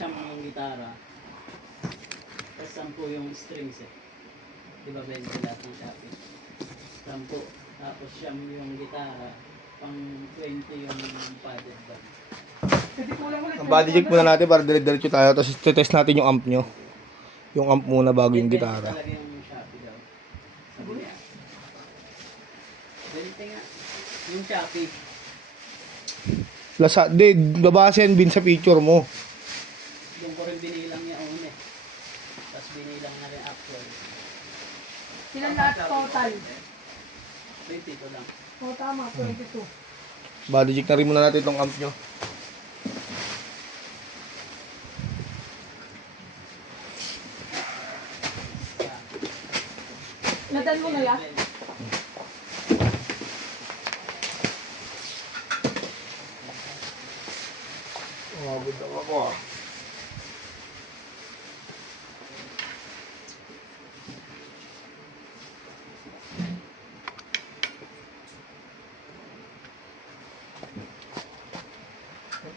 siyam yung gitara. Tapos 10 yung strings eh. Diba 20 lahat ng Shopee? 10. Tapos siyam yung gitara. Pang 20 yung padded band. Ang body check muna natin para dire-diretso tayo. Tapos test natin yung amp nyo. Yung amp muna bago yung gitara. Talaga yung Shopee daw. Sabi niya. 20 nga. Yung Shopee. Babase yan bin sa picture mo. Yung ko rin binilang niya una eh. Tapos binilang na rin actual. Silang lahat total. 20 ko lang. O tama, 22. Body check na rin muna natin itong amp nyo. Nadan mo na ya? Umabot daw ako ah.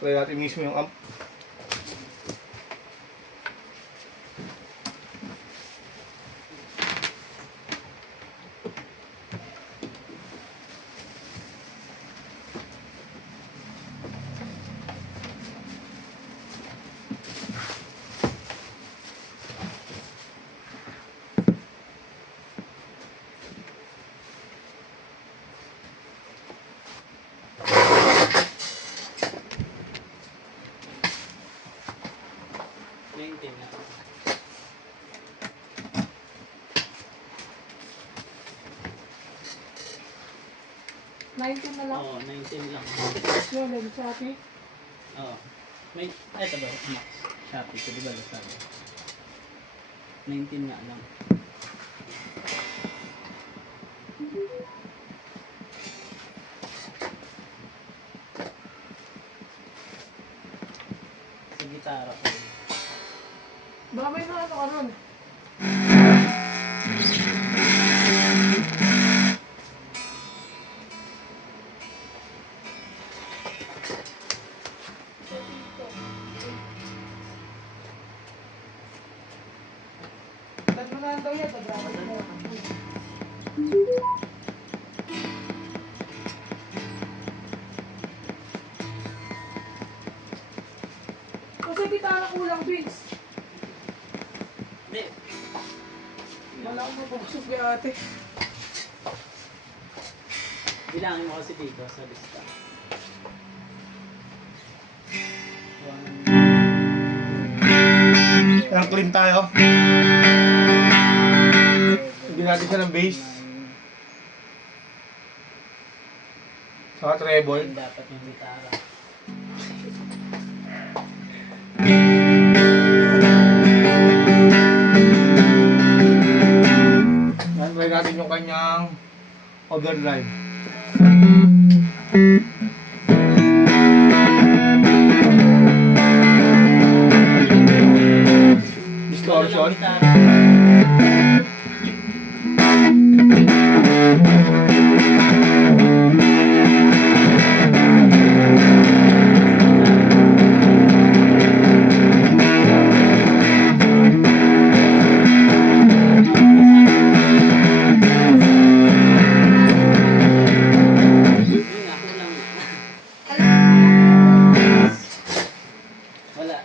Try natin mismo yung amp. Na. 19 na lang. Oo, 19 lang. Yun, nag Shopee. Oo. May, eto ba, Max. Shopee ko, di ba Lazada? 19 nga lang. Sa gitara ko. Baka may mga ano ka nun. Tatlo na lang daw yan, tadrama na. Kasi gitara kulang, Vince. Hindi. Wala akong mapapasok kay ate. Bilangin mo kasi dito sa lista. Kaya clean tayo. Hindi natin siya ng bass. Saka treble. Yun dapat yung gitara. Try natin yung kanyang overdrive. Distortion.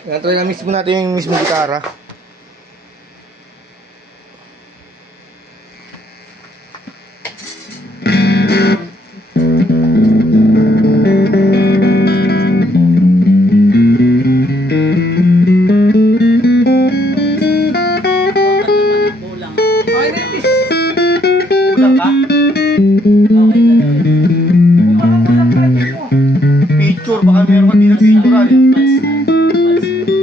Yan, try na mismo natin yung mismo gitara. Kulang. Okay na yung Kulang ka? Okay na daw. Walang kulang project mo. Picture, baka meron ka din ng picture. Pulse na. Pulse na.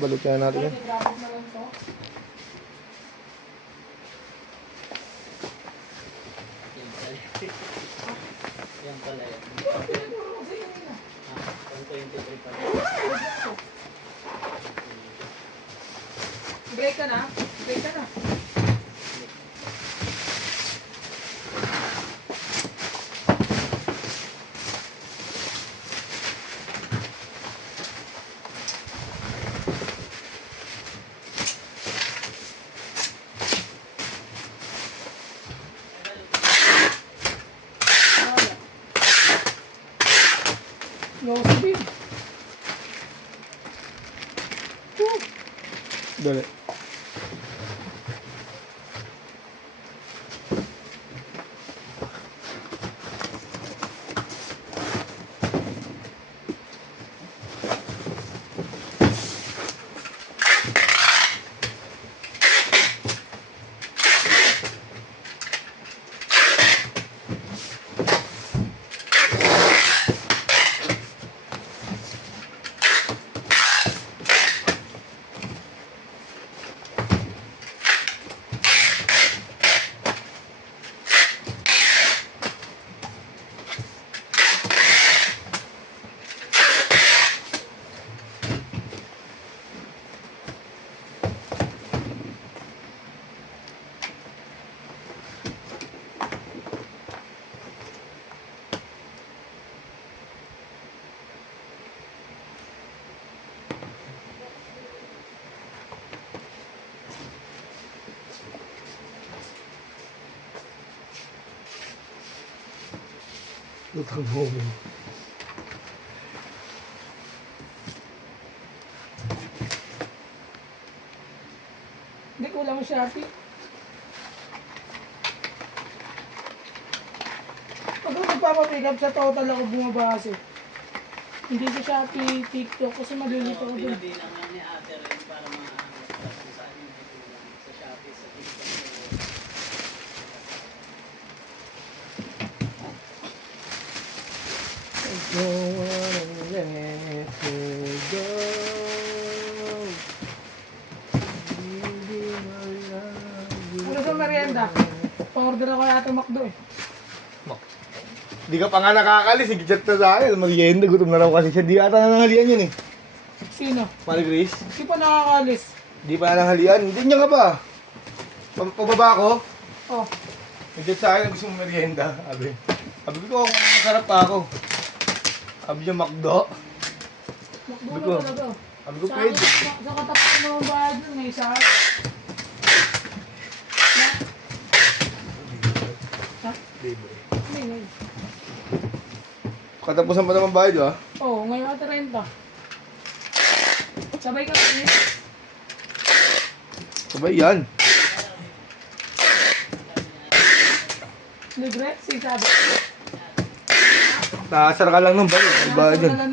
Balot kaya natin yan. Graphic na lang to. Yan pala. Yan pala yan. Pinaturo ko sa inyo na. 123 pala. Break ka na? Break ka na. Yo, sabihin. Dali. Lutang mo. Hindi ko lang Shopee. Pag magpapapick up sa total ako bumabase. Hindi sa Shopee, TikTok kasi malilito ko dun. Binabilang lang ni ate rin para mahanap kung saan yung may kulang. Sa Shopee, sa TikTok. No one let you go. Ano sa merienda? Pa-order ako yata McDo eh. Di ka pa nga nakakalis, higit na sa akin. Merienda, gutom na raw kasi siya. Di ata nanghalian yun eh. Sino? Mari Grace, Di pa nakakalis. di pa nanghalian. Hindi niya ka ba? Pababa ko, Oh, higit sa akin gusto mong merienda. Sabi ko, masarap pa ako. Sabi niya, McDo. McDo Sabi na ko, talaga. sabi ko, pwede. Sa katapat mo ang bayad dun, may isa. Ha? Libre. May. Katapusan pa naman bayad, ha? Oo, ngayon ata renta. Sabay ka rin. Sabay yan. Libre? Sige sabi. Nakasar ka lang ng bayad. Bayad Nasa yan. ka lang